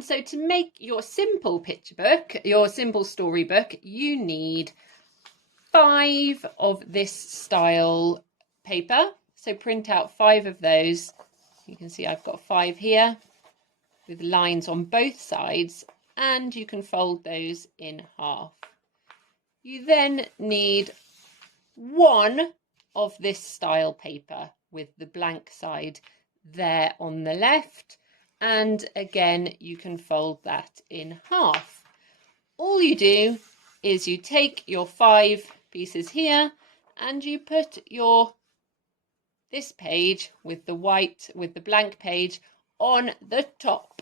And so to make your simple picture book, your simple storybook, you need 5 of this style paper. So print out 5 of those. You can see I've got 5 here with lines on both sides, and you can fold those in half. You then need 1 of this style paper with the blank side there on the left, and again you can fold that in half. All you do is you take your 5 pieces here and you put this page with the blank page on the top.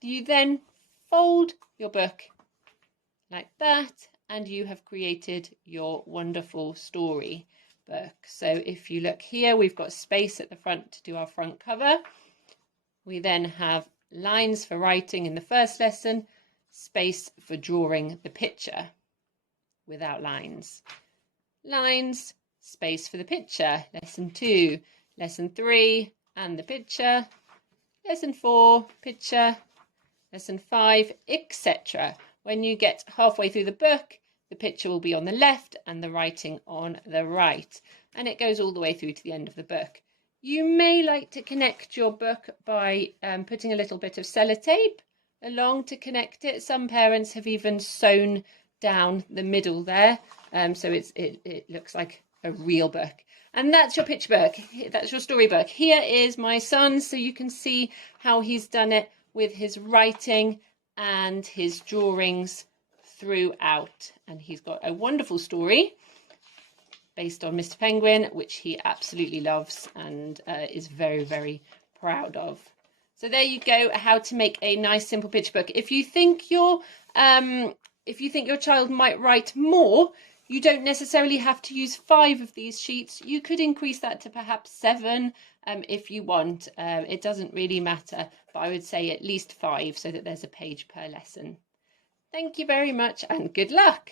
You then fold your book like that, and you have created your wonderful story book. So if you look here, we've got space at the front to do our front cover. We then have lines for writing in the first lesson, space for drawing the picture without lines. Lines, space for the picture. Lesson 2, lesson 3, and the picture. Lesson 4, picture. Lesson 5, etc. When you get halfway through the book, the picture will be on the left and the writing on the right. And it goes all the way through to the end of the book. You may like to connect your book by putting a little bit of sellotape along to connect it. Some parents have even sewn down the middle there, so it looks like a real book. And that's your picture book. That's your storybook. Here is my son, so you can see how he's done it with his writing and his drawings throughout. And he's got a wonderful story based on Mr. Penguin, which he absolutely loves and is very, very proud of. So there you go, how to make a nice simple picture book. If you think your child might write more, you don't necessarily have to use 5 of these sheets. You could increase that to perhaps 7 if you want. It doesn't really matter, but I would say at least 5 so that there's a page per lesson. Thank you very much and good luck.